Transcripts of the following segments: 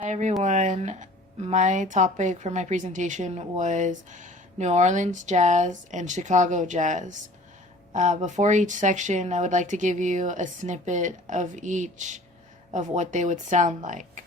Hi everyone. My topic for my presentation was New Orleans jazz and Chicago jazz. Before each section, I would like to give you a snippet of each of what they would sound like.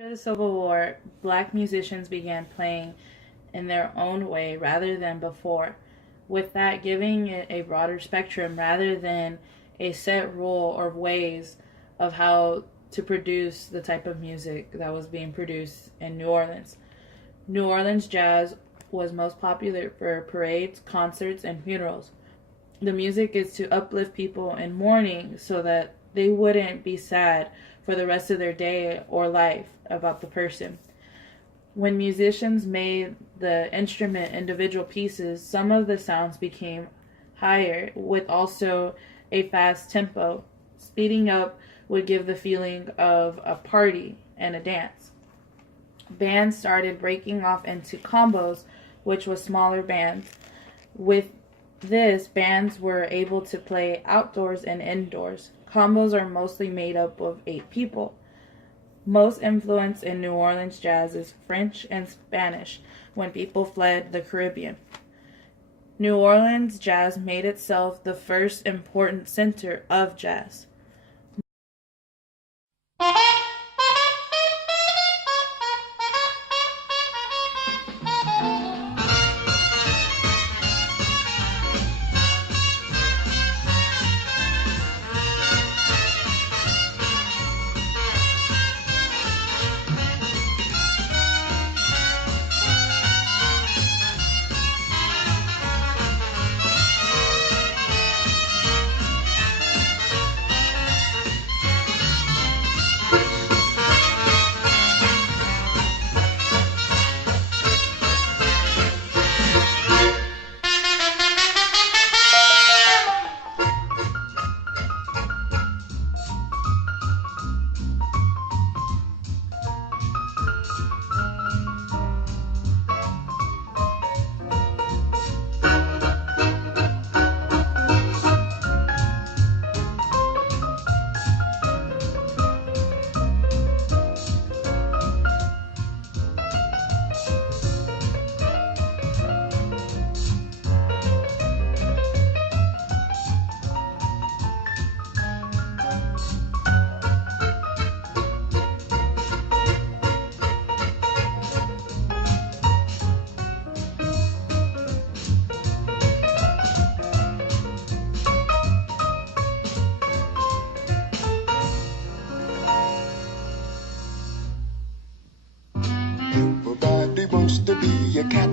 After the Civil War, black musicians began playing in their own way rather than before, with that giving it a broader spectrum rather than a set rule or ways of how to produce the type of music that was being produced in New Orleans. New Orleans jazz was most popular for parades, concerts, and funerals. The music is to uplift people in mourning so that they wouldn't be sad for the rest of their day or life about the person. When musicians made the instrument individual pieces, some of the sounds became higher with also a fast tempo. Speeding up would give the feeling of a party and a dance. Bands started breaking off into combos, which was smaller bands. With this, bands were able to play outdoors and indoors. Combos are mostly made up of 8 people. Most influence in New Orleans jazz is French and Spanish when people fled the Caribbean. New Orleans jazz made itself the first important center of jazz. Nobody wants to be a cat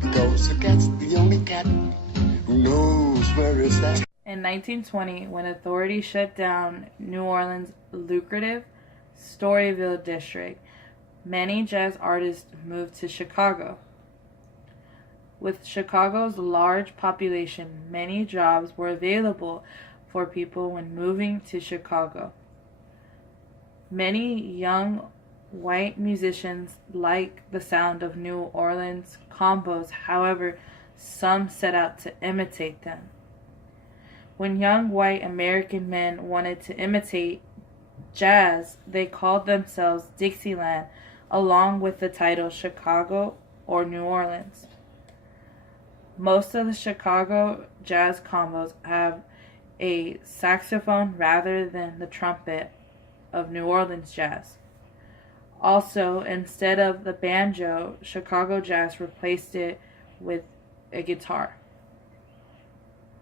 because a cat's the only cat who knows where it's at. In 1920, when authorities shut down New Orleans' lucrative Storyville district, many jazz artists moved to Chicago. With Chicago's large population, many jobs were available for people when moving to Chicago. Many young white musicians like the sound of New Orleans combos, however, some set out to imitate them. When young white American men wanted to imitate jazz, they called themselves Dixieland, along with the title Chicago or New Orleans. Most of the Chicago jazz combos have a saxophone rather than the trumpet of New Orleans jazz. Also, instead of the banjo, Chicago jazz replaced it with a guitar.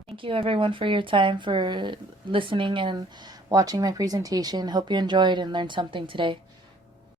Thank you everyone for your time, for listening and watching my presentation. Hope you enjoyed and learned something today.